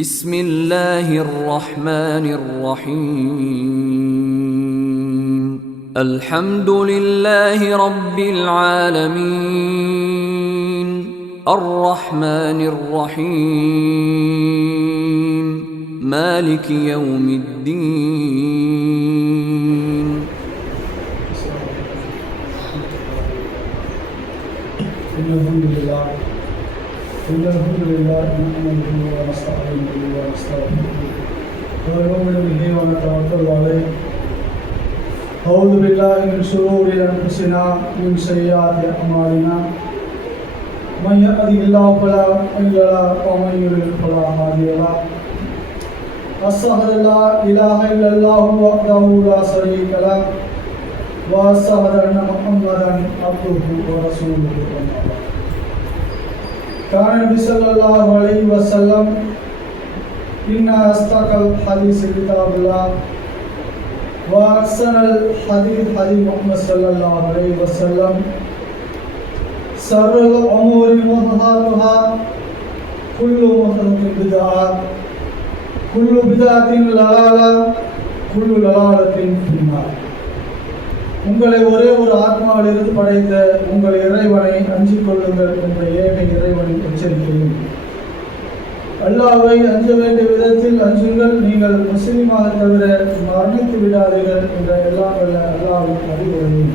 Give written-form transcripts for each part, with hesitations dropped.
بسم الله الرحمن الرحيم الحمد لله رب العالمين الرحمن الرحيم مالك يوم الدين الحمد لله نحمده ونستعينه ونستغفره ونؤمن به ونتوكل عليه. أعوذ بالله من شرور أنفسنا ومن سيئات أعمالنا. من يهده الله فلا مضل له ومن يضلل فلا هادي له. أشهد أن لا إله إلا الله وحده لا شريك له وأشهد أن محمدا عبده ورسوله. كان النبي صلى الله عليه وسلم إن أصدق الحديث كتاب الله وأحسن الحديث حديث محمد صلى الله عليه وسلم. شر الأمور محدثاتها كل محدثة بدعة كل بدعة ضلالة كل ضلالة في النار. உங்களை ஒரே ஒரு ஆத்மாவிலிருந்து படைத்த உங்கள் இறைவனை அஞ்சிக் கொள்ளுங்கள் என்ற ஏக இறைவனின் எச்சரிக்கையும், அல்லாஹ்வை அஞ்ச வேண்டிய விதத்தில் அஞ்சுங்கள், நீங்கள் முஸ்லிமாக தவிர மரணித்து விடாதீர்கள் என்ற எல்லாம் வல்ல அல்லாஹ்வின் அறிவுரையும்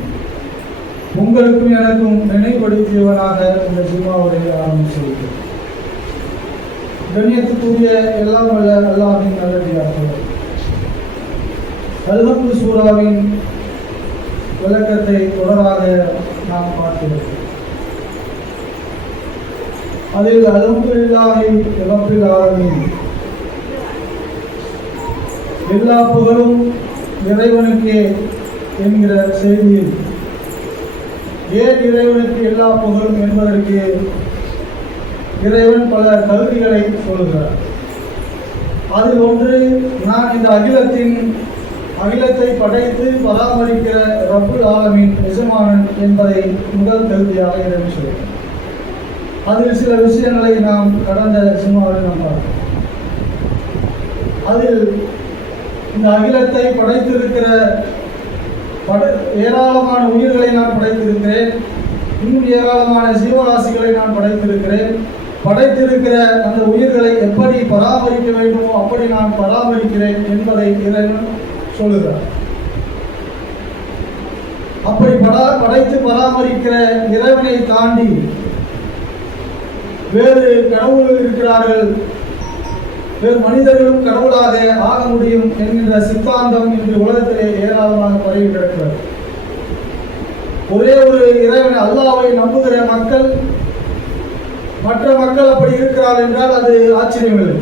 உங்களுக்கும் எனக்கும் நினைவுபடுத்தியவனாக இந்த ஜும்மாவுடைய ஆரம்பிச்சிருக்கிறது. கண்ணியத்துக்குரிய எல்லாம் வல்ல அல்லாஹ்வின் நல்லடியார்கள், அல்-ஹம்து சூராவின் விளக்கத்தை தொடராக நாம் பார்க்கிறோம். அதில் அல்ஹம்துலில்லாஹி ரப்பில் ஆலமீன், எல்லா புகழும் இறைவனுக்கே என்கிற செய்தியில், ஏன் இறைவனுக்கு எல்லா புகழும் என்பதற்கு இறைவன் பல கருவிகளை சொல்கிறார். அதில் ஒன்று, நான் இந்த அகிலத்தை படைத்து பராமரிக்கிற ரப்புல் ஆலமீன் எஜமானன் என்பதை முதல் கருவியாக இறைவன் சொல்கிறார். அதில் சில விஷயங்களை நாம் கடந்த ஜும்மாவில் நாம் பார்த்தோம். அதில் இந்த அகிலத்தை படைத்திருக்கிற ஏராளமான உயிர்களை நான் படைத்திருக்கிறேன், இன்னும் ஏராளமான ஜீவராசிகளை நான் படைத்திருக்கிற அந்த உயிர்களை எப்படி பராமரிக்க வேண்டுமோ அப்படி நான் பராமரிக்கிறேன் என்பதை இறைவன் சொல்லுகிறார். அப்படி படைத்து பராமரிக்கிற இறைவனை தாண்டி வேறு கடவுள்கள் இருக்கிறார்கள், வேறு மனிதர்களும் கடவுளாக ஆக முடியும் என்கின்ற சித்தாந்தம் இன்று உலகத்திலே ஏராளமாக பரவி கிடக்கிறது. ஒரே ஒரு இறைவன் அல்லாஹ்வை நம்புகிற மக்கள், மற்ற மக்கள் அப்படி இருக்கிறார்கள் என்றால் அது ஆச்சரியமில்லை.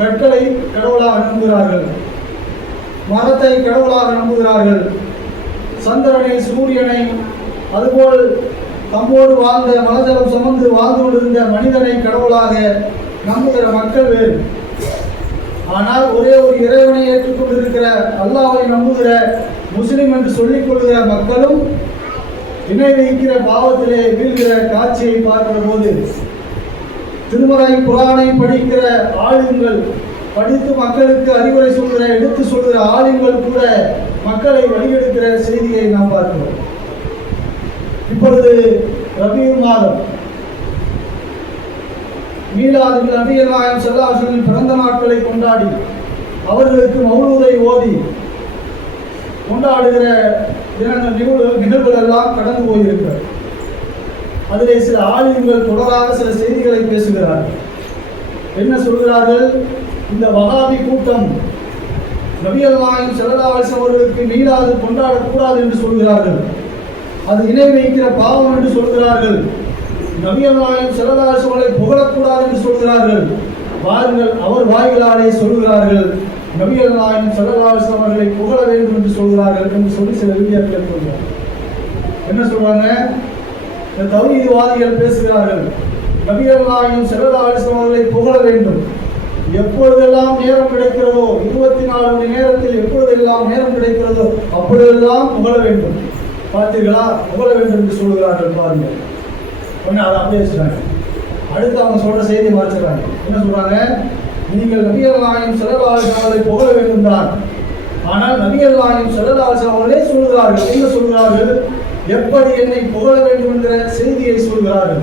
கற்களை கடவுளாக நம்புகிறார்கள், மரத்தை கடவுளாக நம்புகிறார்கள், சந்திரனை சூரியனை, அதுபோல் தம்மோடு வாழ்ந்த மலஜலம் சுமந்து வாழ்ந்து கொண்டிருந்த மனிதனை கடவுளாக நம்புகிற மக்கள் வேறு. ஆனால் ஒரே ஒரு இறைவனை ஏற்றுக்கொண்டிருக்கிற அல்லாஹ்வை நம்புகிற முஸ்லிம் என்று சொல்லிக் கொள்கிற மக்களும் இணை வைக்கிற பாவத்திலே வீழ்கிற காட்சியை பார்க்கிற போது, திருமறை குர்ஆனை படிக்கிற ஆளுங்கள், படித்து மக்களுக்கு அறிவுரை சொல்கிற எடுத்து சொல்கிற ஆளுங்கள் கூட மக்களை வழியெடுக்கிற செய்தியை நாம் பார்க்கிறோம். இப்பொழுது ரபியுல் மாதம், மீலாது நபிகள் நாயகம் ஸல்லல்லாஹு அலைஹி வஸல்லம் பிறந்த நாட்களை கொண்டாடி அவர்களுக்கு மௌலூதை ஓதி கொண்டாடுகிற நிகழ்வுகள் எல்லாம் கடந்து போயிருக்கிறது. அதிலே சில ஆளுங்கள் தொடராக சில செய்திகளை பேசுகிறார்கள். என்ன சொல்கிறார்கள்? இந்த வஹாபி கூட்டம் நபிகள் நாயகம் ஸல்லல்லாஹு அலைஹி வஸல்லம் அவர்களுக்கு மீலாது கொண்டாடக்கூடாது என்று சொல்கிறார்கள், அது இணை வைக்கிற பாவம் என்று சொல்கிறார்கள், நபிகள் நாயகம் ஸல்லல்லாஹு அலைஹி வஸல்லம் புகழக்கூடாது என்று சொல்கிறார்கள். வாருங்கள், அவர் வாய்களாலே சொல்கிறார்கள் நபிகள் நாயகம் ஸல்லல்லாஹு அலைஹி வஸல்லம் அவர்களை புகழ வேண்டும் என்று சொல்கிறார்கள் என்று சொல்லி சில வீடியோக்களை சொல்கிறார்கள். என்ன சொல்றாங்க? இந்த தௌஹீத்வாதிகள் பேசுகிறார்கள், நபிகள் நாயகம் ஸல்லல்லாஹு அலைஹி வஸல்லம் அவர்களை புகழ வேண்டும், எப்பொழுதெல்லாம் நேரம் கிடைக்கிறதோ 24 மணி நேரத்தில் எப்பொழுதெல்லாம் நேரம் கிடைக்கிறதோ அப்பொழுதெல்லாம் புகழ வேண்டும். பார்த்தீர்களா, புகழ வேண்டும் என்று சொல்கிறார்கள். பாருங்கள், ஒன்று அதை அப்படியே வச்சுட்டாங்க. அடுத்து அவங்க சொல்ற செய்தி மாற்றுறாங்க. என்ன சொல்றாங்க? நீங்கள் நபிகள் நாயகம் ஸல்லல்லாஹு அலைஹி வஸல்லம் அவர்களை புகழ வேண்டும் தான். ஆனால் நபிகள் நாயகம் ஸல்லல்லாஹு அலைஹி வஸல்லம் அவர்களே சொல்கிறார்கள், என்ன சொல்கிறார்கள்? எப்படி என்னை புகழ வேண்டும் என்கிற செய்தியை சொல்கிறார்கள்.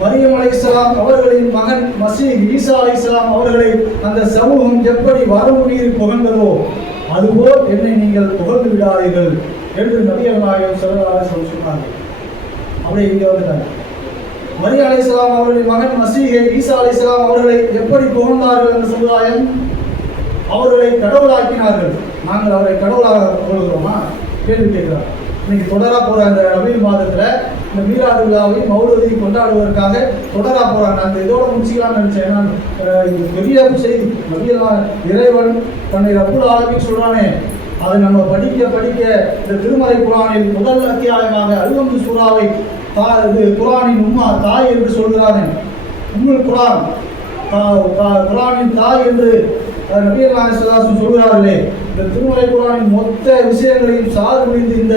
மரியம் அலைஹிஸ்ஸலாம் அவர்களின் மகன் மசீஹ் ஈசா அலைஹிஸ்ஸலாம் அவர்களை அந்த சமூகம் எப்படி வரம்பு மீறி புகழ்ந்ததோ அதுபோல் என்னை நீங்கள் புகழ்ந்து விடாதீர்கள் என்று நபிகள் நாயகம் ஸல்லல்லாஹு அலைஹி வஸல்லம் சொன்னார்கள். அப்படியே இங்கே வந்துட்டாங்க. மரியம் அலைஹிஸ்ஸலாம் அவர்களின் மகன் மசீஹ் ஈசா அலைஹிஸ்ஸலாம் அவர்களை எப்படி புகழ்ந்தார்கள் என்ற சமுதாயம்? அவர்களை கடவுளாக்கினார்கள். நாங்கள் அவரை கடவுளாக புகழ்கிறோமா? கேள்வி கேட்கிறார். இன்னைக்கு தொடரா போற அந்த ரபீல் மாதத்துல இந்த மீலாது விழாவை மௌலூதை கொண்டாடுவதற்காக தொடரா போறாங்க. அந்த இதோட முடிச்சுக்கலாம்னு நினைச்சேன். ஏன்னா இது பெரிய செய்தி. இறைவன் தன்னை ரப்புல் ஆலமீன் சொல்றானே, அதை நம்ம படிக்க படிக்க இந்த திருமறை குர்ஆனில் முதல் அத்தியாயமாக அல்ஹம்து சூராவை குர்ஆனின் உம்மா தாய் என்று சொல்கிறானே, உம்முல் குர்ஆன் குர்ஆனின் தாய் என்று நபிகள் நாயகம் ஸல்லல்லாஹு அலைஹி வஸல்லம் சொல்கிறார்களே, இந்த திருமறை குர்ஆனின் மொத்த விஷயங்களையும் சாறு முடிந்து இந்த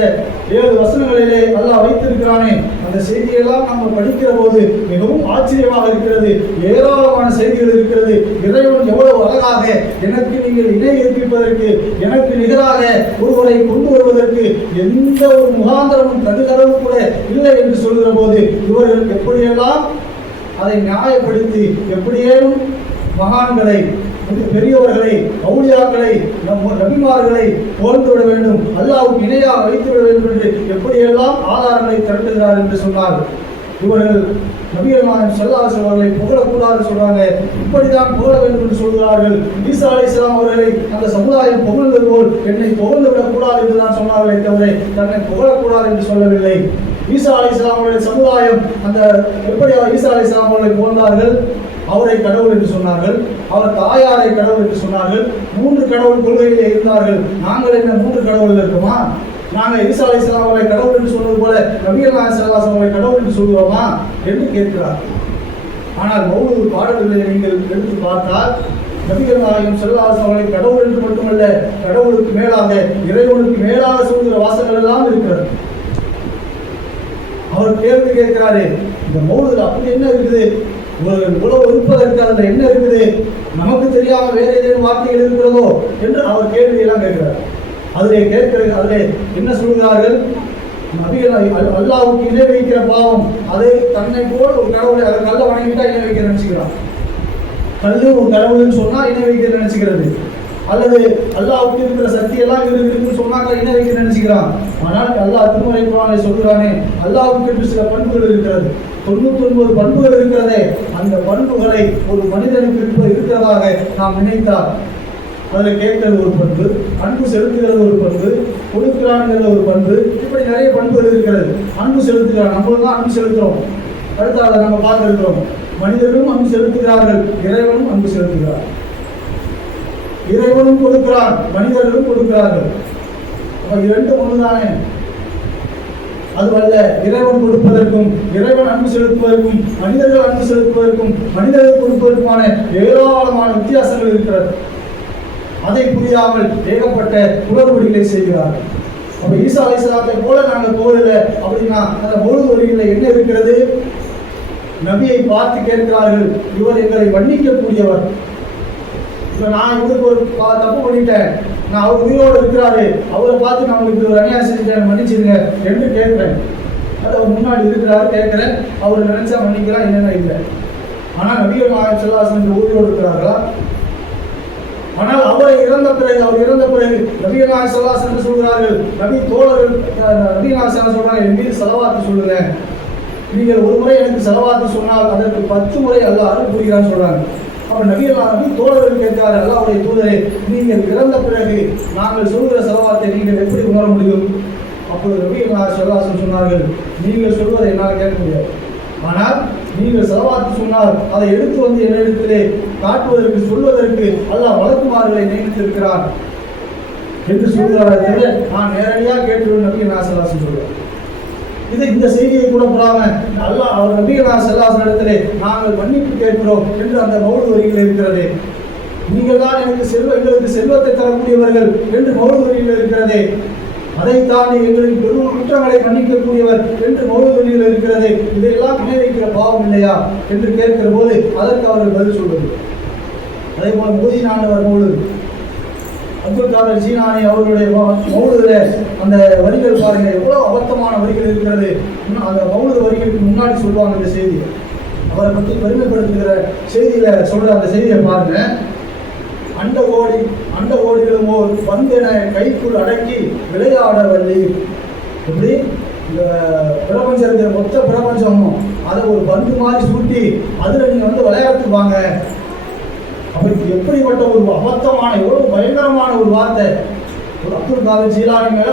7 வசனங்களிலே அல்லாஹ் வைத்திருக்கிறானே, அந்த செய்தியெல்லாம் நம்ம படிக்கிற போது மிகவும் ஆச்சரியமாக இருக்கிறது. ஏராளமான செய்திகள் இருக்கிறது. இறைவன் எவ்வளவு அழகாக எனக்கு நீங்கள் இணை ஏற்பிப்பதற்கு, எனக்கு நிகராக ஒருவரை கொண்டு வருவதற்கு எந்த ஒரு முகாந்திரமும் கடுகளவு கூட இல்லை என்று சொல்கிற போது இவர்கள் எப்படியெல்லாம் அதை நியாயப்படுத்தி எப்படியேனும் மகான்களை, பெரியவர்களை, அவுலியாக்களை, நபிமார்களை புகழ்ந்து விட வேண்டும், அல்லாஹ்வுக்கு இணையாக வைத்து விட வேண்டும் என்று எப்படியெல்லாம் ஆதாரங்களை திரட்டுகிறார் என்று சொன்னார். இவர்கள் நபிகள் நாயகம் ஸல்லல்லாஹு அலைஹி வஸல்லம் அவர்களை புகழக்கூடாது சொல்றாங்க. இப்படிதான் புகழ வேண்டும் என்று சொல்கிறார்கள். ஈசா அலைஹிஸ்ஸலாம் அவர்களை அந்த சமுதாயம் புகழ்ந்தது போல் என்னை புகழ்ந்து விடக்கூடாது என்று தான் சொன்னார்களே தவிர தன்னை புகழக்கூடாது என்று சொல்லவில்லை. ஈசா அலைஹிஸ்ஸலாம் அவருடைய சமுதாயம் அந்த எப்படி ஈசா அலைஹிஸ்ஸலாம் அவர்களை புகழ்ந்தார்கள்? அவரை கடவுள் என்று சொன்னார்கள், அவர் தாயாரை கடவுள் என்று சொன்னார்கள், 3 கடவுள் கொள்கையிலே இருந்தார்கள். நாங்கள் என்ன 3 கடவுள் இருக்குமா? நாங்கள் ஈசா அலைஹிஸ்ஸலாம் அவர்களை கடவுள் என்று சொன்னது போல நபிகள் நாயகம் ஸல்லல்லாஹு அலைஹி வஸல்லம் அவர்களை கடவுள் என்று சொல்கிறோமா என்று கேட்கிறார். ஆனால் மௌலூது பாடல்களை நீங்கள் எடுத்து பார்த்தால் நபிகள் நாயகம் ஸல்லல்லாஹு அலைஹி வஸல்லம் அவர்களை கடவுள் என்று மட்டுமல்ல, கடவுளுக்கு மேலாக இறைவனுக்கு மேலாக சொல்கிற வாசகங்கள் எல்லாம் இருக்கிறது. அவர் கேள்வி கேட்கிறாரு, இந்த மௌலூதுல அப்படி என்ன இருக்குது? உலகம் இருப்பதற்கு அதில் என்ன இருக்குது? நமக்கு தெரியாம வேற ஏதேனும் வார்த்தைகள் இருக்கிறதோ என்று அவர் கேள்வியெல்லாம் கேட்கிறார். அதிலே என்ன சொல்கிறார்கள்? நபிகள் அல்லாஹ்வுக்கு இணை வைக்கிற பாவம், அதை தன்னை போல ஒரு கடவுளை, அதை கல்லை வணங்கிட்டா இணை வைக்க நினைச்சுக்கிறான். கல்லு ஒரு கடவுள்னு சொன்னா இணை வைக்க நினைச்சுக்கிறது. அல்லது அல்லாஹ்வுக்கு இருக்கிற சக்தி எல்லாம் இருக்குன்னு சொன்னாங்க இணை வைக்க நினைச்சுக்கிறான். ஆனால் அல்லாஹ் திருமறை குர்ஆனில் சொல்கிறானே, அல்லாஹ்வுக்கு என்று சில பண்புகள் இருக்கிறது, 99 பண்புகள் இருக்கிறதே. அந்த பண்புகளை ஒரு மனிதனுக்கு இருக்கிறதாக நாம் நினைத்தால் அதில் கேட்கிறது ஒரு பண்பு, அன்பு செலுத்துகிறது ஒரு பண்பு, கொடுக்கிறான்ங்கிற ஒரு பண்பு, இப்படி நிறைய பண்புகள் இருக்கிறது. அன்பு செலுத்துகிறான், நம்மளும் தான் அன்பு செலுத்துகிறோம். அடுத்து அதை நம்ம பார்த்துருக்கிறோம். மனிதர்களும் அன்பு செலுத்துகிறார்கள், இறைவனும் அன்பு செலுத்துகிறார். இறைவனும் கொடுக்கிறான், மனிதர்களும் கொடுக்கிறார்கள். அப்ப 2 ஒன்றுதானே? அதுவல்ல, இறைவன் கொடுப்பதற்கும் இறைவன் அன்பு செலுத்துவதற்கும் மனிதர்கள் அன்பு செலுத்துவதற்கும் மனிதர்கள் கொடுப்பதற்குமான ஏராளமான வித்தியாசங்கள் இருக்கிறது. அதை புரியாமல் ஏகப்பட்ட குளறுபடிகளை செய்கிறார்கள். அப்ப ஈசா அலைஹிஸ்ஸலாத்தை போல நாங்கள் போகல அப்படின்னா அந்த மௌலூது வரிகளில் என்ன இருக்கிறது? நபியை பார்த்து கேட்கிறார்கள், இவர் எங்களை மன்னிக்கக்கூடியவர். இப்போ நான் இவருக்கு ஒரு தப்பு பண்ணிட்டேன், நான் அவர் உயிரோடு இருக்கிறாரு, அவரை பார்த்து நான் உங்களுக்கு ஒரு அநியாயம் செஞ்சுட்டேன், மன்னிச்சிருங்க என்று கேட்கிறேன். அது அவர் முன்னாடி இருக்கிறாரு, கேட்கிறேன், அவர் நினைச்சா மன்னிக்கலாம், என்னென்ன இல்லை. ஆனால் நபிகள் நாயகம் ஸல்லல்லாஹு அலைஹி வஸல்லம் உயிரோடு இருக்கிறார்களா? ஆனால் அவர் இறந்த பிறகு நபிகள் நாயகம் ஸல்லல்லாஹு அலைஹி வஸல்லம் சொல்கிறார்கள், நபிகள் நாயகம் சொல்றாங்க, என் மீது ஸலவாத் சொல்லுங்க. நீங்கள் ஒரு முறை எனக்கு ஸலவாத் சொன்னால் அதற்கு 10 முறை அல்லாஹ் அருள் புரிகிறான்னு சொல்றாங்க. அவர் நபி தோழர்கள் கேட்கிறார், அல்லாஹ்வுடைய தூதரே, நீங்கள் இறந்த பிறகு நாங்கள் சொல்கிற ஸலவாத்தை நீங்கள் எப்படி உணர முடியும்? அப்பொழுது நபிகள் நாயகம் ஸல்லல்லாஹு அலைஹி வஸல்லம் சொன்னார்கள், நீங்கள் சொல்வதை என்னால் கேட்க முடியாது. ஆனால் நீங்கள் ஸலவாத் சொன்னால் அதை எடுத்து வந்து என்னிடத்திலே காட்டுவதற்கு சொல்வதற்கு அல்லாஹ் வழக்குமார்களை நியமித்திருக்கிறார் என்று சொல்கிறார். நான் நேரடியாக கேட்டு நபிகள் நாயகம் ஸல்லல்லாஹு அலைஹி வஸல்லம் சொல்கிறேன். இந்த செய்தியை கூட போடாம அல்லாஹ் அவர் நபிகள் நாயகம் ஸல்லல்லாஹு அலைஹி வஸல்லம் இடத்திலே நாங்கள் மன்னிப்பு கேட்கிறோம் என்று அந்த மௌலூது வரிகள் இருக்கிறது. நீங்கள் தான் எங்களுக்கு செல்வத்தை தரக்கூடியவர்கள் என்று மௌலூது வரிகள் இருக்கிறது. அதை தாண்டி எங்களுக்கு பெரும் குற்றங்களை மன்னிக்கக்கூடியவர் என்று மௌலூது வரிகள் இருக்கிறது. இதையெல்லாம் இணை வைக்கிற பாவம் இல்லையா என்று கேட்கிற போது அதற்கு அவர்கள் பதில் சொல்வது, அதே போல மோதின் ஆண்டவர் மௌலூது, அப்துல் காதர் ஜீலானி அவர்களுடைய மௌலூதுல அந்த வரிகள் பாருங்க எவ்வளவு அபத்தமான வரிகள் இருக்கிறது. அந்த மௌலூது வரிகளுக்கு முன்னாடி சொல்லுவாங்க இந்த செய்தி, அவரை பற்றி பெருமைப்படுத்துகிற செய்தியில சொல்ற அந்த செய்தியை பாருங்க. அண்ட கோடிகளும் ஓர் பந்தென கைக்குள் அடக்கி விளையாட வள்ளி. எப்படி இந்த பிரபஞ்சம், மொத்த பிரபஞ்சமும் அதை ஒரு பந்து மாதிரி சுருட்டி அதுல நீங்க வந்து விளையாட்டுக்கு வாங்க. அப்படி எப்படிப்பட்ட ஒரு அபத்தமான எவ்வளவு பயங்கரமான ஒரு வார்த்தை. ஒரு அப்துல் காதர் ஜீலானி மேல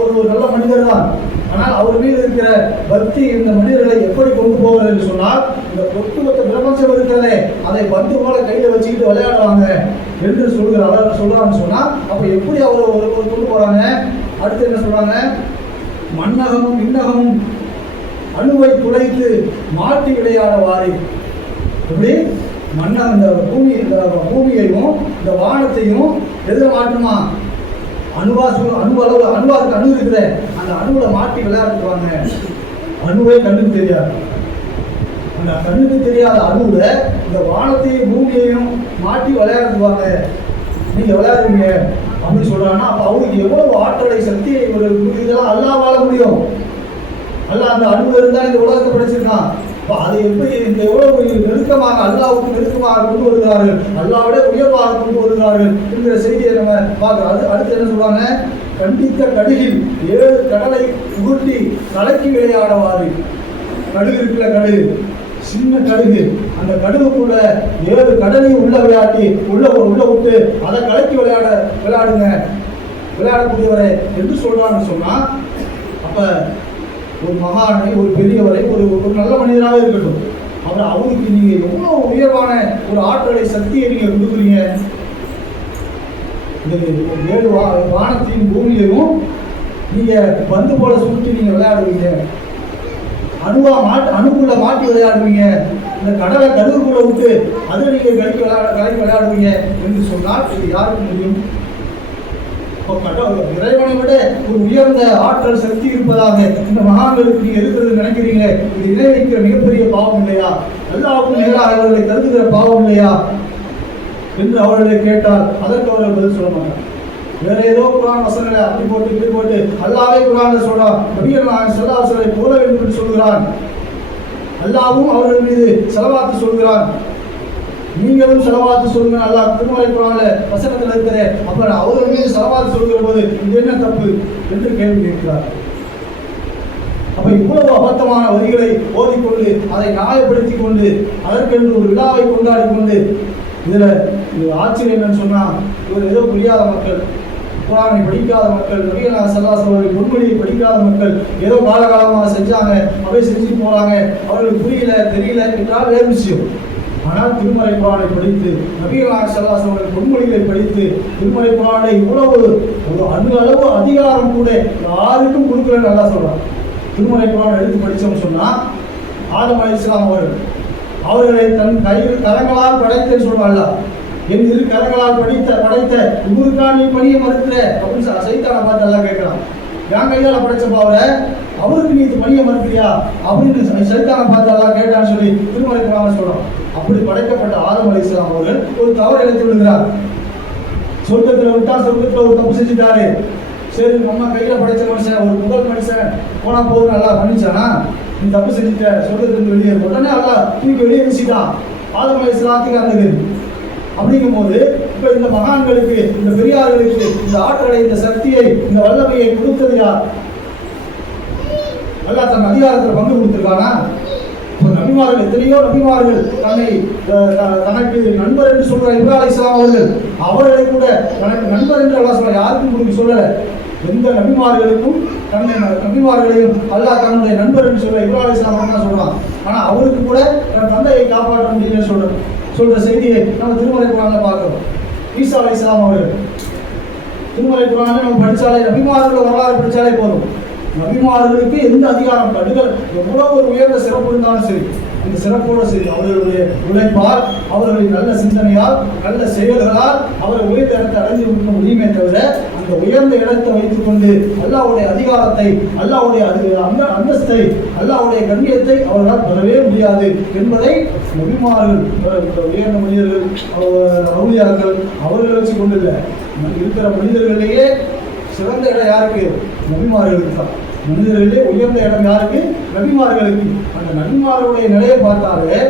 ஒரு நல்ல மனிதர் தான், ஆனால் அவர் மீது இருக்கிற பக்தி இந்த மனிதர்களை எப்படி கொண்டு போவது என்று சொன்னால், இந்த ஒட்டுமொத்த பிரபஞ்சம் இருக்கிறதே அதை பந்து போல கையில வச்சுக்கிட்டு விளையாடுவாங்க என்று சொல்றான்னு சொன்னா, அப்ப எப்படி அவர் ஒரு கொண்டு போறாங்க. அடுத்து என்ன சொல்றாங்க, மண்ணகமும் விண்ணகமும் அணுவை குலைத்து மாட்டி விளையாட வாரி. எப்படி இந்த பூமியையும் இந்த வானத்தையும் எதிர மாட்டுமா, அணுவாருக்கு அணு இருக்குத அந்த அணுவில் மாட்டி விளையாடுவாங்க. அணுவே கண்ணுக்கு தெரியாது, அந்த கண்ணுக்கு தெரியாத அணுவுல இந்த வானத்தையும் பூமியையும் மாட்டி விளையாடுவாங்க. நீங்க விளையாடுவீங்க அப்படின்னு சொல்றாங்கன்னா, அப்ப அவருக்கு எவ்வளவு ஆற்றலை சக்தி இதெல்லாம் அல்லாஹ் வாழ முடியும். அல்லாஹ் அந்த அணுவு இருந்தா இந்த உலகத்தை படைச்சிருக்கான். அதை எப்படி இந்த எவ்வளவு நெருக்கமாக அல்லாஹ்வுக்கு நெருக்கமாக கொண்டு வருகிறார்கள், அல்லாஹ்விட உயர்வாக கொண்டு வருகிறார்கள் என்கிற செய்தியை நம்ம பார்க்கிறோம். அடுத்து என்ன சொல்றாங்க, கண்டித்த கடுகில் 7 கடலை உருட்டி கலக்கி விளையாடவாறு. கடுகு இருக்குல்ல, கடுகு சின்ன கடுகு, அந்த கடுகுக்குள்ள 7 கடலையும் உள்ள விளையாட்டி உள்ள விட்டு அதை கலக்கி விளையாடுங்க விளையாடக்கூடியவரை என்று சொல்றான்னு சொன்னா, அப்ப ஒரு மகானை, ஒரு பெரியவரை, ஒரு நல்ல மனிதனாக இருக்கட்டும், அப்புறம் அவருக்கு நீங்க எவ்வளவு உயர்வான ஒரு ஆற்றலை சக்தியை நீங்க கொடுக்குறீங்க. இந்த 7 வானத்தையும் பூமியையும் நீங்க பந்து போல சுற்றி நீங்க விளையாடுவீங்க, அணுக்குள்ள மாட்டி விளையாடுவீங்க, இந்த கடலை கடுகுக்குள்ள விட்டு அதை நீங்க கலக்கி விளையாடுவீங்க என்று சொன்னால் இது யாருக்கு முடியும்? இறைவனை விட ஒரு உயர்ந்த ஆற்றல் சக்தி இருப்பதாக இந்த மகான்களுக்கு நீங்க இருக்கிறது நினைக்கிறீங்க. இது இணை வைக்கிற மிகப்பெரிய பாவம் இல்லையா? அல்லாஹ்வுக்கு நேராக அவர்களை கருதுகிற பாவம் இல்லையா என்று அவர்களை கேட்டால் அதற்கு அவர்கள் பதில் சொல்ல மாட்டார். வேற ஏதோ குர்ஆன் வசனங்களை அப்படி போட்டு இப்படி போட்டு அல்லாஹ்வே குர்ஆன்ல சொல்றான், நபிகள் நாயகம் ஸல்லல்லாஹு அலைஹி வஸல்லம் போல வேண்டும் என்று சொல்கிறான். அல்லாஹ்வும் அவர்கள் மீது ஸலவாத் சொல்கிறான், நீங்களும் ஸலவாத் சொல்லுங்க. அல்லாஹ் திருமறை குர்ஆன்ல வசனத்தில் இருக்கிற அப்புறம் அவர்கள் மீது ஸலவாத் சொல்கிற போது இது என்ன தப்பு என்று கேள்வி கேட்கிறார். அப்ப இவ்வளவு அபத்தமான வரிகளை ஓதிக்கொண்டு அதை நியாயப்படுத்திக் கொண்டு அதற்கென்று ஒரு விழாவை கொண்டாடி கொண்டு இதுல ஆச்சரியம் என்னன்னு சொன்னா, இவர் ஏதோ புரியாத மக்கள், குர்ஆனை படிக்காத மக்கள், நபிகள் நாயகம் ஸல்லல்லாஹு அலைஹி வஸல்லம் முன்மொழியை படிக்காத மக்கள், ஏதோ காலகாலமாக செஞ்சாங்க, அப்படியே செஞ்சுட்டு போறாங்க, அவர்களுக்கு புரியல தெரியல என்றால் வேறு விஷயம். ஆனால் திருமறை குர்ஆனை படித்து நபிகள் நாயகம் ஸல்லல்லாஹு அலைஹி வஸல்லம் முன்மொழிகளை படித்து திருமறை குர்ஆனை இவ்வளவு ஒரு அளவு அதிகாரம் கூட யாருக்கும் கொடுக்கலன்னு நல்லா சொல்றாங்க. திருமறை குர்ஆனை எடுத்து படிச்சோம்னு சொன்னா, ஆதம் அலைஹிஸ்ஸலாம் அவர்களை தன் கரங்களால் படைத்தேன்னு சொல்றாங்க. என் 2 கரங்களால் படைத்த இவருக்கா நீ பணியை மறுக்கிற அப்படின்னு சைத்தானை பார்த்து எல்லாம் கேட்கலாம். என் கையால படைச்ச பாவரை அவருக்கு நீ பணியை மறுக்கிறியா அப்படின்னு சைத்தானை பார்த்து எல்லாம் கேட்டான்னு சொல்லி திருமறை குர்ஆனை சொல்றோம். அப்படி படைக்கப்பட்ட ஆதம் அலைஹிஸ்ஸலாம் அவர்கள் ஒரு தவறு இழைத்து விடுகிறார். சொர்க்கத்தில் விட்டா சொர்க்கத்தில் ஒரு தப்பு செஞ்சுட்டாரு. சரி, நம்ம கையில படைச்ச மனுஷன், ஒரு முதல் மனுஷன் போனா போதும் நல்லா பண்ணிச்சானா, நீ தப்பு செஞ்சுட்ட, சொர்க்கத்திலிருந்து வெளியே உடனே அல்லாஹ் தூக்கி வெளியே வீசிட்டான் ஆதம் அலைஹிஸ்ஸலாத்துக்கு அந்த கதி. அப்படிங்கும் போது இப்ப இந்த மகான்களுக்கு, இந்த பெரியார்களுக்கு இந்த ஆற்றலை, இந்த சக்தியை, இந்த வல்லமையை கொடுத்தது யார்? அல்லாஹ் தன் அதிகாரத்தில் பங்கு கொடுத்திருக்கானா? நபிமார்கள், எத்தனையோ நபிமார்கள் தனக்கு நண்பர் என்று சொல்ற இப்ராஹிம் அலைஹிஸ்ஸலாம் அவர்களை கூட தனக்கு நண்பர் என்று அல்லாஹ் சொல்ல யாருக்கும் கொடுக்க சொல்லல. எந்த நபிமார்களுக்கும் நபிமார்களையும் அல்லாஹ் தன்னுடைய நண்பர் என்று சொல்ற இப்ராஹிம் அலைஹிஸ்ஸலாம் தான் சொல்றான். ஆனா அவருக்கு கூட தன் தந்தையை காப்பாற்ற முடியும்னு சொல்ற செய்தியை நம்ம திருமறை குர்ஆன்ல பார்க்கிறோம். ஈசா அலைஹிஸ்ஸலாம் அவர்கள் திருமறை குர்ஆனை நம்ம படிச்சாலே, நபிமார்கள் வரலாறு படிச்சாலே போதும். நபிமார்களுக்கு எந்த அதிகாரம், கடுகள் எவ்வளவு ஒரு உயர்ந்த சிறப்பு இருந்தாலும் சரி, இந்த சிறப்போடு செய்து அவர்களுடைய உழைப்பால், அவர்களின் நல்ல சிந்தனையால், நல்ல செயல்களால் அவர் உயர்ந்த இடத்தை அடைந்து கொடுக்க முடியுமே தவிர, அந்த உயர்ந்த இடத்தை வைத்துக் கொண்டு அல்லாஹ்வுடைய அதிகாரத்தை, அல்லாஹ்வுடைய அந்தஸ்தை, அல்லாஹ்வுடைய கண்ணியத்தை அவர்களால் பெறவே முடியாது என்பதை நபிமார்கள், உயர்ந்த மனிதர்கள், அவுலியாக்கள் அவர்கள் வச்சு கொண்டில்லை. இருக்கிற மனிதர்களிலேயே சிறந்த இடம் யாருக்கு? நபிமார்களுக்கு தான். மனிதர்களே உயர்ந்த இடம் யாருக்கு? நபிமார்களுக்கு. அந்த நபிமார்களுடைய நிலையை பார்த்தாலே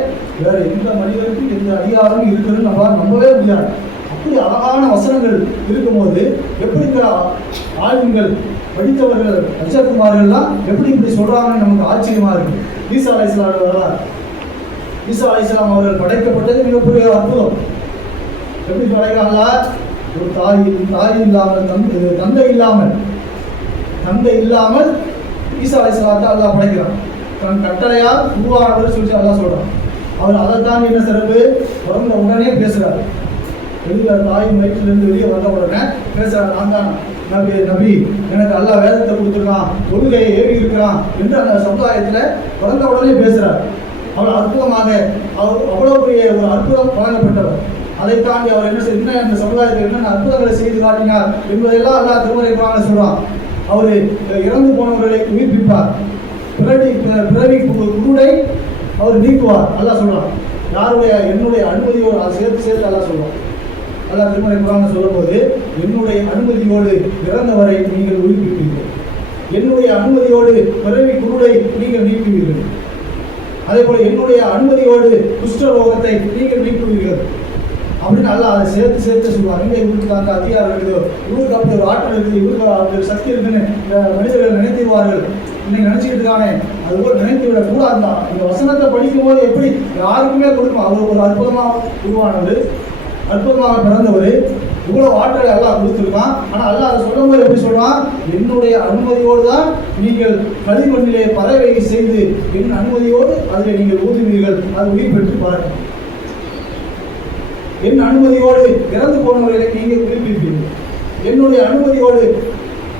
வேற எந்த மனிதருக்கும் எந்த அதிகாரமும் இருக்குதுன்னு நம்மளால் நம்பவே முடியாது. அப்படி அழகான வசனங்கள் இருக்கும்போது எப்படி இந்த ஆளுங்கள் படித்தவர்கள் அஜகுமார்கள்லாம் எப்படி இப்படி சொல்றாங்கன்னு நமக்கு ஆச்சரியமா இருக்கு. ஈசா அலைஹிஸ்ஸலாம் வரலாறு. ஈசா அலைஹிஸ்ஸலாம் அவர்கள் படைக்கப்பட்டது மிகப்பெரிய அற்புதம். எப்படி படைக்கிறாங்களா? ஒரு தாய் இல்லாமல், தந்தை இல்லாமல் ஈசா அலைஹிஸ்ஸலாத்தை அல்லாஹ் படைக்கிறான். தன் கட்டளையால் உருவானவர் சொல்லி அல்லாஹ் சொல்றான். அவர் அதை தான் என்ன சிறப்பு? பிறந்த உடனே பேசுறாரு. வெளியே தாயின் வயிற்றிலிருந்து வெளியே வந்த உடனே பேசுறாரு, நான் தான் நபி, எனக்கு அல்லாஹ் வேதத்தை கொடுத்துருக்கான், கொள்கையை ஏவி இருக்கிறான் என்று அந்த சமுதாயத்தில் பிறந்த உடனே பேசுறாரு. அவர் அற்புதமாக அவ்வளவு பெரிய ஒரு அற்புதம் வழங்கப்பட்டவர். அதை தாண்டி அவர் என்ன அந்த சமுதாயத்தில் என்னென்ன அற்புதங்களை செய்து காட்டினார் என்பதெல்லாம் அல்லாஹ் திருமறை குர்ஆனில் சொல்றான். அவர் இறந்து போனவர்களை உயிர்ப்பிப்பார், பிறவி குருடை அவர் நீக்குவார் அல்லாஹ் சொல்றான். யாருடைய? என்னுடைய அனுமதியோடு அதை சேர்த்து அல்லாஹ் சொல்றான். அல்லாஹ் திருமறை குர்ஆனில் சொல்லும்போது, என்னுடைய அனுமதியோடு இறந்தவரை நீங்கள் உயிர்ப்பிப்பீர்கள், என்னுடைய அனுமதியோடு பிறவி குருடை நீங்கள் நீக்குவீர்கள், அதே போல என்னுடைய அனுமதியோடு குஷ்டரோகத்தை நீங்கள் நீக்குவீர்கள் அப்படின்னு அல்லாஹ் அதை சேர்த்து சொல்லுவாங்க. இங்கே இவருக்கு அந்த அதிகாரம் இருக்குதோ, இவருக்கு அப்படி ஒரு ஆற்றல் இருக்குது, இவருக்கு அப்படி சக்தி இருக்குன்னு மனிதர்கள் நினைத்திருவார்கள். இன்னைக்கு நினைச்சிட்டு இருக்கானே, அதுபோல் நினைத்து விட கூடாது தான். இந்த வசனத்தை படிக்கும் போது எப்படி யாருக்குமே கொடுக்கும். அவர் ஒரு அற்புதமாக உருவானவர், அற்புதமாக பிறந்தவர், இவ்வளவு ஆற்றலை அல்லாஹ் கொடுத்துருக்கான். ஆனால் அல்லாஹ் அதை சொல்லும் போது எப்படி சொல்றான்? என்னுடைய அனுமதியோடு தான் நீங்கள் களிமண்ணிலே பறவை செய்து என் அனுமதியோடு அதில் நீங்கள் ஊதுவீர்கள், அது உயிர் பெற்று பறக்கும். என் அனுமதியோடு இறந்து போனவர்களை நீங்கள் உயிர்ப்பிப்பீர்கள், என்னுடைய அனுமதியோடு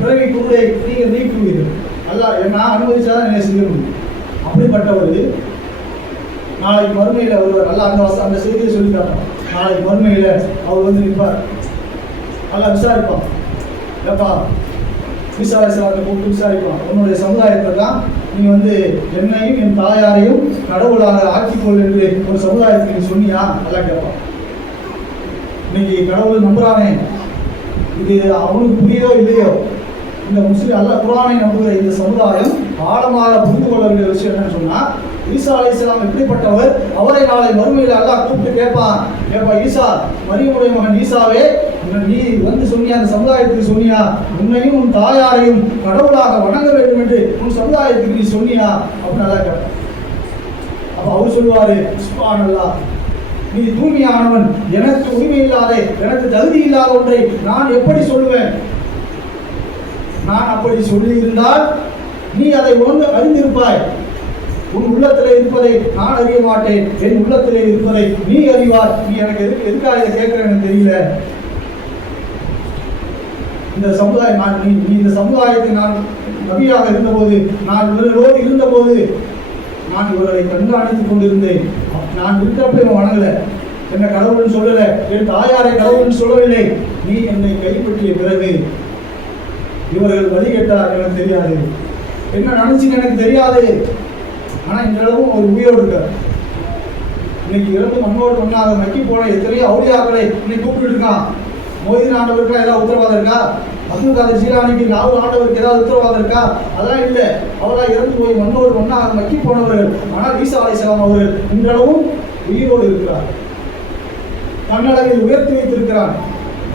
பிறவி குருடை நீங்கள் நீக்குவீர்கள். அல்லாஹ் நான் அனுமதிச்சாதான் என்ன செய்ய முடியும். அப்படிப்பட்டவர் நாளைக்கு மறுமையில் ஒருவர் அல்லாஹ் அந்த செய்தியை சொல்லி காட்டுறான். நாளைக்கு மறுமையில் அவர் வந்து நிற்பார், அல்லாஹ் விசாரிப்பான். ஏப்பா, ஈசா அலைஹிஸ்ஸலாத்தை கூப்பிட்டு விசாரிப்பான், உன்னுடைய சமுதாயத்தை தான் நீ வந்து என்னையும் என் தாயாரையும் கடவுளாக ஆக்கிக்கொள் என்று ஒரு சமுதாயத்துக்கு நீ சொன்னியா? அல்லாஹ் கேட்பான். இன்னைக்கு கடவுள் நம்புறானே, இது அவனுக்கு புரியுதோ இல்லையோ, இந்த முஸ்லிம் அல்லாஹ் குர்ஆனை நம்புகிற இந்த சமுதாயம் ஆழமாக புரிந்து கொள்ள வேண்டிய விஷயம் என்னன்னு சொன்னா, ஈசா அலைஹிஸ்ஸலாம் எப்படிப்பட்டவர்? அவரை நாளை மறுமையில் அல்லாஹ் கூப்பிட்டு கேட்பான், ஏப்பா ஈசா, மரியமுடைய மகன் ஈசாவே, நீ வந்து சொன்னியா, அந்த சமுதாயத்துக்கு சொன்னியா, உன்னையும் உன் தாயாரையும் கடவுளாக வணங்க வேண்டும் என்று உன் சமுதாயத்துக்கு நீ சொன்னியா அப்படின்னு அல்லாஹ் கேட்பான். அப்ப அவர் சொல்லுவாரு, சுப்ஹானல்லாஹ், நீ தூய்மையானவன், எனக்கு உரிமை இல்லாத, எனக்கு தகுதி இல்லாத ஒன்றை நான் எப்படி சொல்லுவேன்? நான் அப்படி சொல்லி இருந்தால் நீ அதை உணர்ந்து அறிந்திருப்பாய். உன் உள்ளத்திலே இருப்பதை நான் அறிய மாட்டேன், என் உள்ளத்திலே இருப்பதை நீ அறிவார். நீ எனக்கு எதுக்காக இதை கேட்கிறேன் எனக்கு தெரியல. இந்த சமுதாயம் நீ இந்த சமுதாயத்தை நான் நபியாக இருந்தபோது, நான் இவர்களோடு இருந்தபோது நான் இவர்களை கண்காணித்துக் கொண்டிருந்தேன். நான் இருக்கிறப்ப இவன் வணங்கல, என்ன கடவுள்னு சொல்லல, என் தாயாரை கடவுள்னு சொல்லவில்லை. நீ என்னை கைப்பற்றிய பிறகு இவர்கள் வழிகட்டார், எனக்கு தெரியாது, என்ன நினைச்சுன்னு எனக்கு தெரியாது. ஆனா இந்த அளவும் ஒரு உயிரோடு இருக்கார். இன்னைக்கு இறந்து மண்ணோடு மண்ணாக மக்கி போன எத்தனையோ அவுலியாக்களை இன்னைக்கு கூப்பிட்டு இருக்கான். மொய்தீன் ஆண்டவருக்கு ஏதாவது உத்தரவாதம் இருக்கா? அப்துல் காதர் ஜீலானிக்கு, ராகுல் ஆண்டவருக்கு ஏதாவது உத்தரவாதம் இருக்கா? அதெல்லாம் இல்லை. அவரால் இறந்து போய் மண்ணோடு மண்ணாக மக்கி போனவர்கள். ஆனால் ஈசா அலைஹிஸ்ஸலாம் அவர்கள் இன்றளவும் உயிரோடு இருக்கிறார், தன்னளவில் உயர்த்தி வைத்திருக்கிறார்.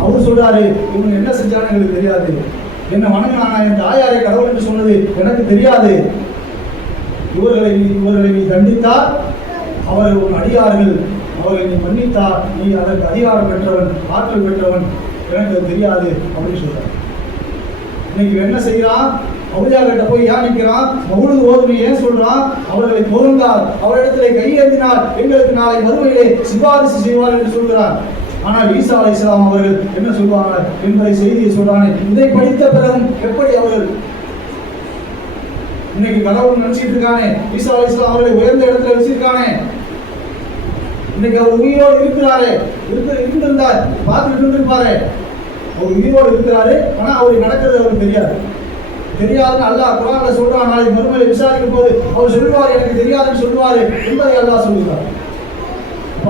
அவர் சொல்றாரு, இவங்க என்ன செஞ்சாலும் எங்களுக்கு தெரியாது, என்ன வணங்கினானா, என் தாயாரை கடவுள் என்று சொன்னது எனக்கு தெரியாது. இவர்களை நீ தண்டித்தால் அவர்கள் உன் அடியார்கள், அவர்களை நீ மன்னித்தால் நீ அதற்கு அதிகாரம் பெற்றவன், ஆற்றல் பெற்றவன், எனக்கு தெரியாது அப்படின்னு சொல்றார். இன்னைக்கு என்ன செய்யறான்? அவுலியா கிட்ட போய் ஏன் நிற்கிறான்? மவுலுது ஓதுமை ஏன் சொல்றான்? அவர்களை பொருந்தால், அவரிடத்திலே கையேந்தினால் எங்களுக்கு நாளை மறுமையிலே சிபாரிசு செய்வார் என்று சொல்கிறார். ஆனால் ஈசா அலைஹிஸ்ஸலாம் அவர்கள் என்ன சொல்வாங்க என்பதை செய்தியை சொல்றாங்க. இதை படித்த பிறகும் எப்படி அவர்கள் இன்னைக்கு கடவுள் நினைச்சிட்டு இருக்கானே, ஈசா அலைஹிஸ்ஸலாம் அவர்களை உயர்ந்த இடத்துல வச்சிருக்கானே, இன்னைக்கு அவர் உயிரோடு இருக்கிறாரு, இருந்திருந்தார் பார்த்துட்டு இருந்திருப்பாரு. அவர் உயிரோடு இருக்கிறாரு, ஆனா அவருக்கு நடக்கிறது அவருக்கு தெரியாதுன்னு அல்லாஹ் குர்ஆன்ல சொல்றான். நாளைக்கு மறுமையில விசாரிக்கும் போது அவர் சொல்லுவார், எனக்கு தெரியாதுன்னு சொல்லுவாரு என்பதை அல்லாஹ் சொல்லுகிறார்.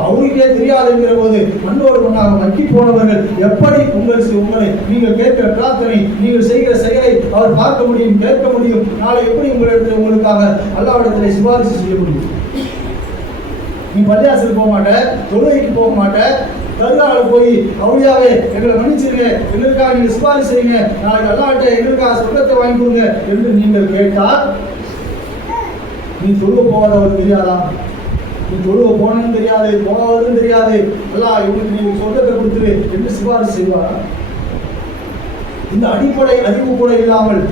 அவருக்கே தெரியாதுங்கிற போது மண்ணோடு மண்ணாக மக்கி போனவர்கள் எப்படி உங்களை நீங்கள் கேட்கிற பிரார்த்தனை, நீங்கள் செய்கிற செயலை அவர் பார்க்க முடியும், கேட்க முடியும்? நாளை எப்படி உங்களுக்காக அல்லாஹ்விடத்தில் சிபாரிசு செய்ய முடியும்? நீ பள்ளியாசலுக்கு போக மாட்ட, தொழுகைக்கு போக மாட்ட, தர்காவில் போய் அவுளியாவே எங்களை மன்னிச்சிருங்க, எங்களுக்காக நீங்கள் சிபாரிசு செய்யுங்க, நாளைக்கு அல்லாஹ்கிட்ட எங்களுக்காக சொர்க்கத்தை வாங்கி கொடுங்க என்று நீங்கள் கேட்டால் நீ தொழுக போவதவர் தெரியாதா? நீ தொழுக போனதும் தெரியாது, போவதும் தெரியாது, அல்லாஹ் இவனுக்கு நீ சொர்க்கத்தை கொடுத்துரு என்று சிபாரிசு செய்வாரா? இந்த அடிப்படை அறிவு கூட இல்லாமல்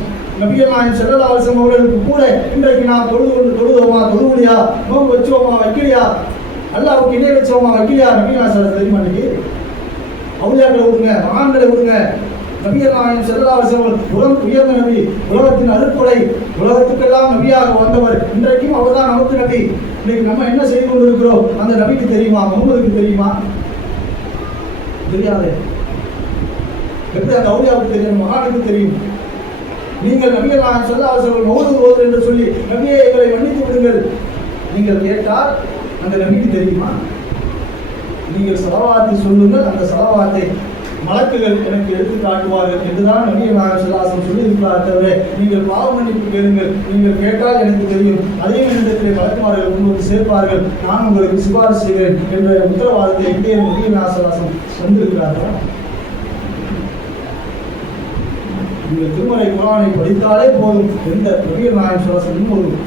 நபிகள் நாயகம் ஸல்லல்லாஹு அலைஹி வஸல்லம் அவர்களுக்கு கூட இன்றைக்கு நாம் தொழுதோமா, தொழுவலியா, நோன்பு வச்சோமா, வைக்கலையா, அல்லாஹ்வுக்கு இணை வச்சோமா, வைக்கலையா? நபிகள் நாயகம் தெரியுமா? இன்னைக்கு அவுலியாக்களை விடுங்க, மகான்களை விடுங்க, நபிகள் நாயகம் ஸல்லல்லாஹு அலைஹி வஸல்லம் உயர்ந்த நபி, உலகத்தின் அருட்கொடை, உலகத்துக்கெல்லாம் நபியாக வந்தவர். இன்றைக்கும் அவர்தான் நமக்கு நபி. இன்னைக்கு நம்ம என்ன செய்து கொண்டிருக்கிறோம் அந்த நபிக்கு தெரியுமா? முகமதுக்கு தெரியுமா? தெரியாது. எப்படி அந்த அவுலியாவுக்கு தெரியும், மகானுக்கு தெரியும்? நீங்கள் நபிகள் நாயகம் ஸல்லல்லாஹு அலைஹி வஸல்லம் மௌலூத் ஓது என்று சொல்லி நபியே எங்களை மன்னித்து விடுங்கள் நீங்கள் கேட்டால் அந்த நபிக்கு தெரியுமா? நீங்கள் ஸலவாத்தை சொல்லுங்கள், அந்த ஸலவாத்தை மலக்குகள் எனக்கு எடுத்து காட்டுவார்கள் என்றுதான் நபிகள் நாயகம் ஸல்லல்லாஹு அலைஹி வஸல்லம் சொல்லி இருக்கிறார். தவிர நீங்கள் பாவ மன்னிப்பு கேளுங்கள், நீங்கள் கேட்டால் எனக்கு தெரியும், அதே நேரத்தில் மலக்குமார்கள் உங்களுக்கு சேர்ப்பார்கள், நான் உங்களுக்கு சிபாரிசு செய்வேன் என்ற உத்தரவாதத்தை எங்கே நபிகள் நாயகம் ஸல்லல்லாஹு அலைஹி வஸல்லம் தந்திருக்கிறார்களா? நீங்கள் திருமறை குர்ஆனை படித்தாலே போதும். எந்த நபிகள் நாயகம் ஸல்லல்லாஹு அலைஹி வஸல்லம்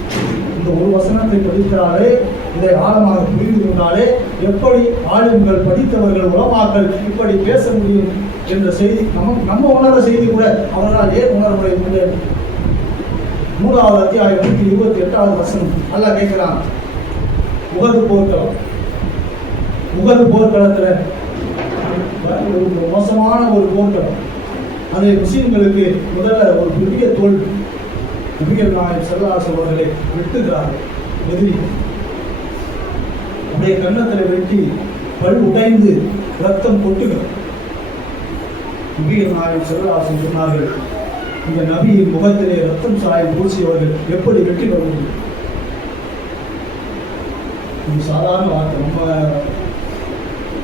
இந்த ஒரு வசனத்தை படித்தாலே, இதை ஆழமாக புரிந்து கொண்டாலே எப்படி ஆளுங்கள், படித்தவர்கள், உலமாக்கள் இப்படி பேச முடியும் என்ற செய்தி நம்ம உணர்ந்த செய்தி கூட அவர்களால் ஏன் உணர முடியவில்லை? 3வது அத்தியாயம் 128வது வசனம் அல்லாஹ் கேட்கிறான். உஹது போர்க்களத்தில் ஒரு மோசமான ஒரு போர்க்களம். அதை முஸ்லிம்களுக்கு முதல்ல ஒரு பெரிய தோல்வி. நபிகள் நாயகம் ஸல்லல்லாஹு அலைஹி வஸல்லம் அவர்களை வெட்டுகிறார்கள் எதிரி. அப்படியே கன்னத்தில் வெட்டி பல் உடைந்து ரத்தம் கொட்டுகிறது. நபிகள் நாயகம் ஸல்லல்லாஹு அலைஹி வஸல்லம் சொன்னார்கள், இந்த நபியின் முகத்திலே ரத்தம் சாயம் பூசியவர்கள் எப்படி வெட்டி வர முடியும்? இது சாதாரண வார்த்தை. நம்ம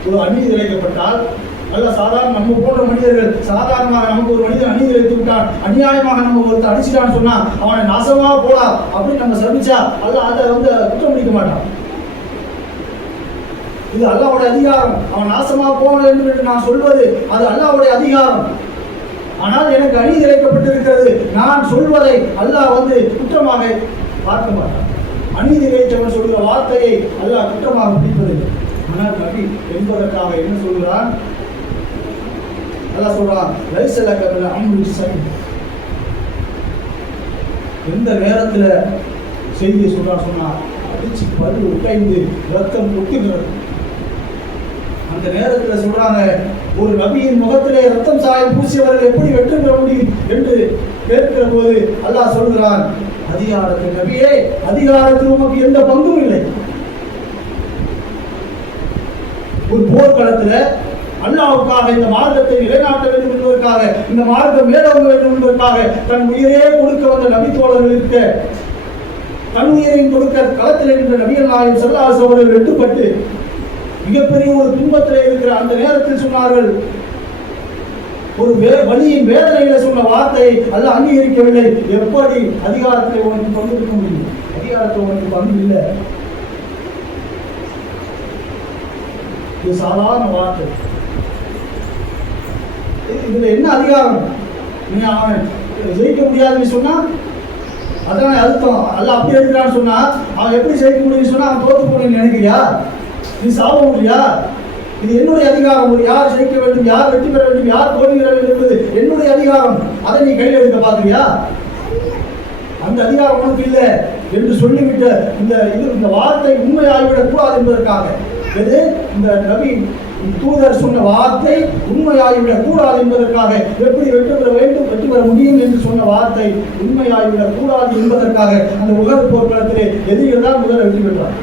ஒரு அநீதி இழைக்கப்பட்டால் அல்ல, சாதாரண நம்ம போன்ற மனிதர்கள் சாதாரணமாக நமக்கு ஒரு மனிதன் அநீதி இழைத்து விட்டான், அநியாயமாக நம்ம ஒருத்தர் அடிச்சுட்டான்னு சொன்னா அவனை நாசமா போடா அப்படின்னு நம்ம சபிச்சா அல்ல அதை குற்றம் முடிக்க மாட்டான். இது அல்லாஹ்வுடைய அதிகாரம். அவன் நாசமா போன என்று நான் சொல்வது அது அல்லாஹ்வுடைய அதிகாரம். ஆனால் எனக்கு அநீதி இழைக்கப்பட்டிருக்கிறது, நான் சொல்வதை அல்லாஹ் குற்றமாக பார்க்க மாட்டான். அநீதி இழைத்தவன் சொல்கிற வார்த்தையை அல்லாஹ் குற்றமாக பிடிப்பதில்லை. ஆனால் நபி என்பதற்காக என்ன சொல்கிறான்? அல்லாஹ் சொல்றான், லைஸ லக மின் அம்ரி ஷை'ன். எந்த நேரத்துல செய்தியை சொன்னா அடிச்சு பல்லு உடைந்து ரத்தம் கொட்டுகிறது. அந்த நேரத்தில் சொல்றாங்க, ஒரு நபியின் முகத்திலே ரத்தம் சாயம் பூசியவர்கள் எப்படி வெற்றி பெற முடியும் என்று கேட்கிற போது அல்லாஹ் சொல்கிறான், அதிகாரத்தில் நபியே, அதிகாரத்தில் உமக்கு எந்த பங்கும் இல்லை. ஒரு போர்க்களத்தில் அல்லாஹ்வுக்காக இந்த மார்க்கத்தை நிலைநாட்ட வேண்டும் என்பதற்காக, இந்த மார்க்கம் மேலோங்க வேண்டும் என்பதற்காக தன் உயிரே கொடுக்க வந்த நபி தோழர்கள் இருக்க, தன் உயிரையும் கொடுக்க களத்தில் இருந்த நபிகள் நாயகம் ஸல்லல்லாஹு அலைஹி வஸல்லம் அவர்கள் வெட்டுப்பட்டு மிகப்பெரிய ஒரு துன்பத்தில் இருக்கிற அந்த நேரத்தில் சொன்னார்கள், ஒரு வலியின் வேதனையில சொன்ன வார்த்தையை அல்லாஹ் அங்கீகரிக்கவில்லை. எப்படி அதிகாரத்தை உனக்கு பங்கு இருக்க முடியும்? அதிகாரத்தை உனக்கு பங்கு இல்லை. இது சாதாரண வார்த்தை. இதுல என்ன அதிகாரம்? நீ அவன் ஜெயிக்க முடியாதுன்னு சொன்னா அதான அர்த்தம். அல்ல அப்படி எடுக்கிறான்னு சொன்னா அவன் எப்படி ஜெயிக்க முடியும்னு சொன்னா அவன் தோத்து போனீங்கன்னு நினைக்கிறியா? நீ சாவ முடியா? இது என்னுடைய அதிகாரம். யார் ஜெயிக்க வேண்டும், யார் வெற்றி பெற வேண்டும், யார் தோல்வி பெற வேண்டும் என்பது என்னுடைய அதிகாரம். அதை நீ கையில் எடுக்க பார்க்கிறியா? அந்த அதிகாரம் உனக்கு இல்லை என்று சொல்லிவிட்ட இந்த வார்த்தை உண்மையாகிவிடக் கூடாது என்பதற்காக இந்த நபி தூதர் சொன்ன வார்த்தை உண்மையாகிவிடக் கூடாது என்பதற்காக, எப்படி வெற்றி பெற வேண்டும், வெற்றி பெற முடியும் என்று சொன்ன வார்த்தை உண்மையாகிவிடக் கூடாது என்பதற்காக அந்த உகது போர்க்களத்திலே எதிரிகள் தான் முதல் வெற்றி பெற்றார்.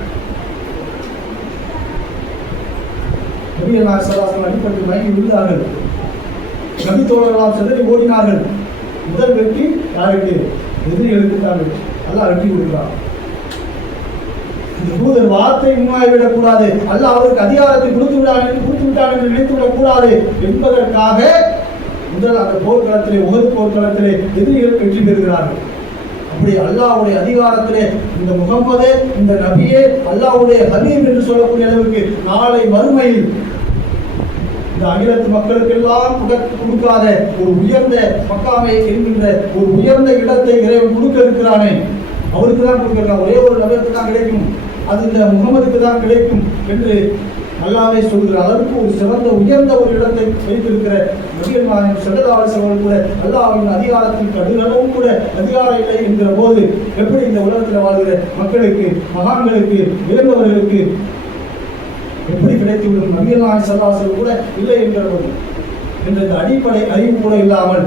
அடிப்பட்டு மயங்கி விழுந்தார்கள். நபி தோழர்களால் சிதறி ஓடினார்கள். முதல் வெற்றி யாருக்கு? எதிரிகளுக்கு தான் அல்லாஹ் வெற்றி கொடுக்கிறார். தூதர் வார்த்தை உண்மையாகிவிடக் கூடாது, அல்லாஹ் அவருக்கு அதிகாரத்தை கொடுத்து விட்டான் என்று நினைத்துவிடக் கூடாது என்பதற்காக முதல் அந்த போர்க்களத்திலே, உகது போர்க்களத்திலே எதிரிகள் வெற்றி பெறுகிறார்கள். அப்படி அல்லாஹ்வுடைய அதிகாரத்திலே இந்த முகம்மதே, இந்த நபியே அல்லாஹ்வுடைய ஹபீப் என்று சொல்லக்கூடிய அளவுக்கு நாளை மறுமையில் இந்த அகிலத்து மக்களுக்கெல்லாம் கொடுக்காத ஒரு உயர்ந்த மக்காமை என்கின்ற ஒரு உயர்ந்த இடத்தை இறைவன் கொடுக்க இருக்கிறானே, அவருக்கு தான் கொடுக்கிறான். ஒரே ஒரு நபருக்கு தான் கிடைக்கும், அது இந்த முகமதுக்கு தான் கிடைக்கும் என்று அல்லாஹ்வே சொல்கிற அளவுக்கு ஒரு சிறந்த உயர்ந்த ஒரு இடத்தை வைத்திருக்கிற நபிகள் நாயகம் ஸல்லல்லாஹு அலைஹி வஸல்லம் கூட அல்லாஹ்வின் அதிகாரத்திற்கு அடுகளவும் கூட அதிகாரம் இல்லை என்கிற போது எப்படி இந்த உலகத்தில் வாழ்கிற மக்களுக்கு, மகான்களுக்கு, இளைஞர்களுக்கு எப்படி கிடைத்துவிடும்? நபிகள் நாயகம் ஸல்லல்லாஹு அலைஹி வஸல்லம் கூட இல்லை என்கிற போது என்ற இந்த அடிப்படை அறிவு கூட இல்லாமல்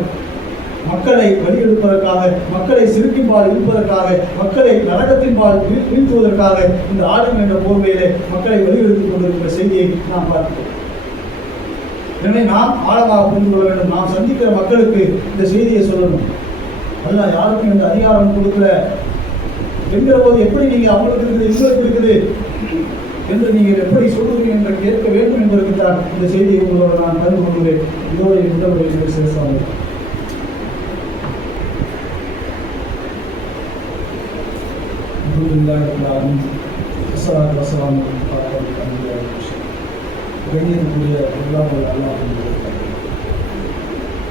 மக்களை வழியெடுப்பதற்காக, மக்களை சிறுக்கின்பால் இருப்பதற்காக, மக்களை நரகத்தின்பால் வீழ்த்துவதற்காக இந்த ஆளும் என்ற போர்வையிலே மக்களை வழியெடுத்துக் கொண்டிருக்கிற செய்தியை நாம் பார்க்கிறோம். எனவே நாம் ஆழமாக புரிந்து கொள்ள வேண்டும். நாம் சந்திக்கிற மக்களுக்கு இந்த செய்தியை சொல்லணும். அல்லாஹ் யாருக்கும் இந்த அதிகாரம் கொடுக்கல என்கிற போது எப்படி நீங்கள் அவங்களுக்கு இருக்குது, இவங்களுக்கு இருக்குது என்று நீங்கள் எப்படி சொல்லுவீங்க என்று கேட்க வேண்டும் என்பதற்கு தான் இந்த செய்தியை உங்களோடு நான் கலந்து கொள்கிறேன். இதோடைய முதல்வரை சிறப்பாக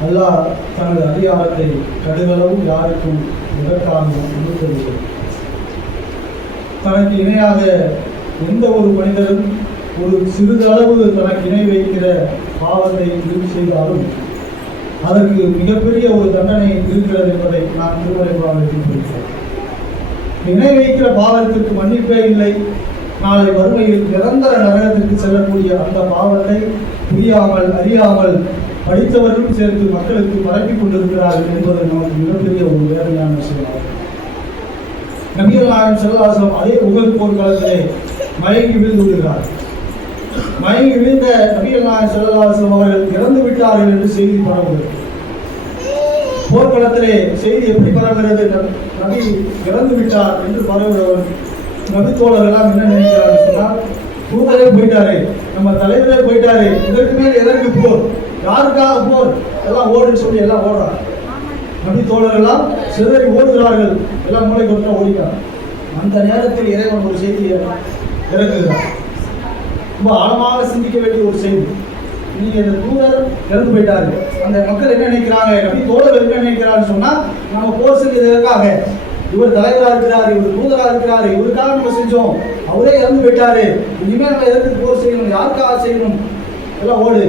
அல்லாஹ் தனது அதிகாரத்தை கடுகளவும் யாருக்கும் எதற்காக கொடுக்கவில்லை. தனக்கு இணையாக எந்த ஒரு மனிதரும் ஒரு சிறிதளவு தனக்கு இணை வைக்கிற பாவத்தை செய்தாலும் அதற்கு மிகப்பெரிய ஒரு தண்டனை இருக்கிறது என்பதை நாம் திருமறைப்பாளர்கள் குறிக்கிறோம். இணை வைக்கிற பாவத்திற்கு மன்னிப்பே இல்லை. நாளை வறுமையில் நிரந்தர நரகத்திற்கு செல்லக்கூடிய அந்த பாவத்தை புரியாமல் அறியாமல் படித்தவர்களும் சேர்த்து மக்களுக்கு பரப்பிக் கொண்டிருக்கிறார்கள் என்பது நமக்கு மிகப்பெரிய ஒரு வேதனையான விஷயமாகும். நபிகள் நாயகம் ஸல்லல்லாஹு அலைஹி வஸல்லம் அதே உகது போர்க்களத்திலே மயங்கி விழுந்து விடுகிறார். மயங்கி விழுந்த நபிகள் நாயகம் ஸல்லல்லாஹு அலைஹி வஸல்லம் அவர்கள் இறந்து விட்டார்கள் என்று செய்தி பரவுகிறது. போர்க்களத்திலே செய்தி எப்படி பரவுகிறது? நபி இறந்து விட்டார் என்று பரவுகிறவர் நபி தோழர்களெல்லாம் என்ன நினைக்கிறார்கள் சொன்னால், தூதரே போயிட்டாரு, நம்ம தலைவரே போயிட்டாரு, இதற்கு மேல் எதற்கு போர், யாருக்காக போர், எல்லாம் ஓடுன்னு சொல்லி எல்லாம் ஓடுறாங்க. நபி தோழர்களெல்லாம் சிதறி ஓடுகிறார்கள், எல்லாம் மூளை கொண்டு ஓடிக்கிறார். அந்த நேரத்தில் இறைவன் ஒரு செய்தியை இறக்குகிறார். ரொம்ப ஆழமாக சிந்திக்க வேண்டிய ஒரு செய்தி. நீங்க இந்த தூதர் இறந்து போயிட்டாரு, அந்த மக்கள் என்ன நினைக்கிறாங்க, நபி தோழர்கள் என்ன நினைக்கிறான்னு சொன்னா, நம்ம போர் செஞ்சதற்காக இவர் தலைவராக இருக்கிறாரு, இவர் தூதராக இருக்கிறாரு, இவருக்காக நம்ம செஞ்சோம், அவரே இறந்து போயிட்டாரு, இனிமேல் நம்ம எதற்கு போர் செய்யணும், யாருக்காக செய்யணும், எல்லாம் ஓடு,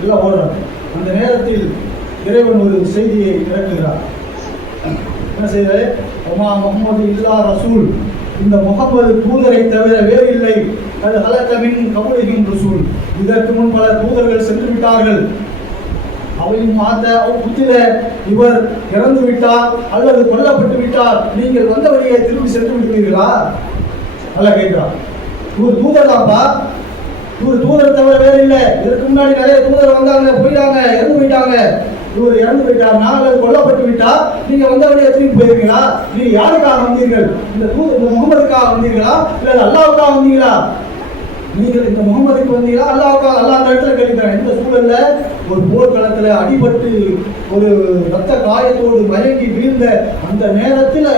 எல்லாம் ஓடுறாங்க. அந்த நேரத்தில் இறைவன் ஒரு செய்தியை இறக்குகிறார். என்ன செய்தாரு? அம்மா முகமது இல்லா ரசூல், இந்த முகமது தூதரை தவிர வேறு இல்லை. அது ஹலத்தமின் கபுலிகின் ரசூல், இதற்கு முன் பல தூதர்கள் சென்று விட்டார்கள். அவையும் மாத்த புத்திர இவர் இறந்து விட்டார் அல்லது கொல்லப்பட்டு விட்டார், நீங்கள் வந்த வழியை திரும்பி சென்று விடுவீர்களா? அல்ல கேட்கிறார். இவர் தூதர் தான்ப்பா, இவர் தூதர் தவிர வேறு இல்லை. இதற்கு முன்னாடி நிறைய தூதர் வந்தாங்க, போயிட்டாங்க, இறந்து போயிட்டாங்க. இவர் இறந்து விட்டார்னா அல்லது கொல்லப்பட்டு விட்டார், நீங்க வந்த வழியை திரும்பி போயிருக்கீங்களா? நீங்க யாருக்காக வந்தீர்கள்? இந்த முகமதுக்காக வந்தீர்களா இல்ல அல்லாவுக்காக வந்தீங்களா? நீங்கள் இந்த முகமதுக்கு வந்தீங்களா அல்லாவுக்காக? அல்லா அந்த இடத்துல கேட்கிறாங்க. இந்த சூழல்ல ஒரு போர்க்களத்துல அடிபட்டு ஒரு ரத்த காயத்தோடு மயங்கி வீழ்ந்த அந்த நேரத்தில்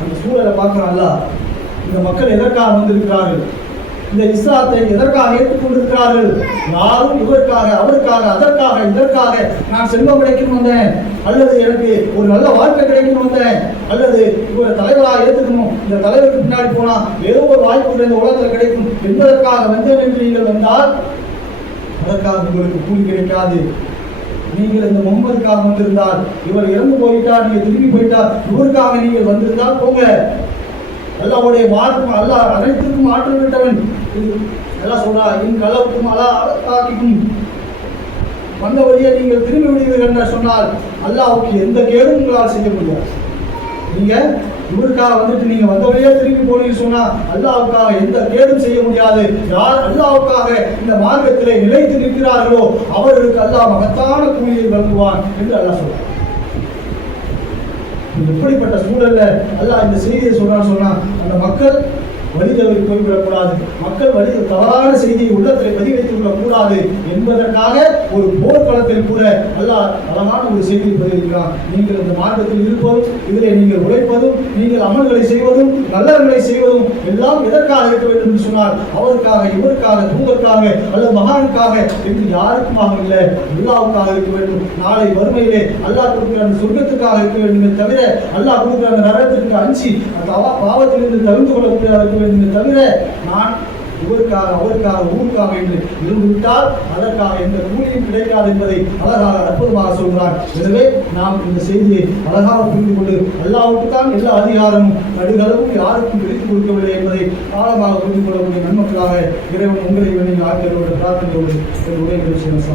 அந்த சூழலை பார்க்கிறான் அல்லாஹ். இந்த மக்கள் எதற்காக வந்திருக்கிறார்கள், இந்த இஸ்லாத்தை எதற்காக ஏற்றுக்கொண்டிருக்கிறார்கள்? யாரும் இவருக்காக அவருக்காக அதற்காக இதற்காக நான் செல்வம் கிடைக்கணும் வந்தேன், அல்லது எனக்கு ஒரு நல்ல வாழ்க்கை கிடைக்கணும் வந்தேன், அல்லது இவர் தலைவராக ஏற்றுக்கணும், இந்த தலைவருக்கு பின்னாடி போனா ஏதோ ஒரு வாய்ப்பு இந்த உலகத்தில் கிடைக்கும் என்பதற்காக வந்தேன் என்று நீங்கள் வந்தால் அதற்காக உங்களுக்கு கூலி கிடைக்காது. நீங்கள் இந்த முகமதுக்காக வந்திருந்தால், இவர் இறந்து போயிட்டார், நீங்க திரும்பி போயிட்டார், இவருக்காக நீங்கள் வந்திருந்தால் போங்க. அல்லாஹ்வுடைய வாழ்க்கை, அல்லாஹ் அனைத்திற்கும் ஆற்றல் விட்டவன், எல்லாம் சொல்றா இன் கலவுக்கும் அலா தாக்கிக்கும் வந்த வழியை நீங்கள் திரும்பி விடுவீர்கள் என்று சொன்னால் அல்லாஹ்வுக்கு எந்த கேடும் உங்களால் செய்ய முடியாது. நீங்க இவருக்காக வந்துட்டு நீங்க வந்த வழியே திரும்பி போனீங்கன்னு சொன்னா அல்லாஹ்வுக்காக எந்த கேடும் செய்ய முடியாது. யார் அல்லாஹ்வுக்காக இந்த மார்க்கத்திலே நிலைத்து நிற்கிறார்களோ அவர்களுக்கு அல்லாஹ் மகத்தான கூலியை வழங்குவான் என்று அல்லாஹ் சொல்றார். எப்படிப்பட்ட சூழல்ல அல்லாஹ் இந்த செய்தியை சொன்னா அந்த மக்கள் வழிதவறி போய்விடக்கூடாது, மக்கள் வழி தவறான செய்தியை உள்ளத்தில் பதிவைத்துக் கொள்ளக்கூடாது என்பதற்காக ஒரு போர்க்களத்தில் கூட அல்லாஹ் அழகான ஒரு செய்தியை பதிவிருக்கிறார். நீங்கள் இந்த மார்க்கத்தில் இருப்பதும் இதிலே நீங்கள் உழைப்பதும் நீங்கள் அமல்களை செய்வதும் நல்லவர்களை செய்வதும் எல்லாம் எதற்காக இருக்க வேண்டும் என்று சொன்னால் அவருக்காக இவருக்காக தூதற்காக அல்லது மகானுக்காக என்று யாருக்குமாக இல்லை, அல்லாஹ்வுக்காக இருக்க வேண்டும். நாளை வறுமையிலே அல்லாஹ் கொடுக்கிற அந்த சொர்க்கத்துக்காக இருக்க வேண்டுமே தவிர அல்லாஹ் கொடுக்கிற அந்த நரகத்திற்கு அஞ்சி அந்த பாவத்திலிருந்து தவிர்த்து கொள்ளக்கூடிய தவிர நான் இவருக்காக அவருக்காக ஊருக்காக என்று இருந்துவிட்டால் அதற்காக எந்த கூலியும் கிடைக்காது என்பதை அழகாக அற்புதமாக சொல்கிறார். எனவே நாம் இந்த செய்தியை அழகாக புரிந்து கொண்டு அல்லாஹ்வுக்கு தான் எல்லா அதிகாரமும் நடுகளவும் யாருக்கும் பிரித்துக் கொடுக்கவில்லை என்பதை ஆழமாக புரிந்து கொள்ளக்கூடிய நன்மக்களாக இறைவன் உங்களை நீங்கள் ஆக்கியோடு பிரார்த்தனையோடு உடைய விஷயம்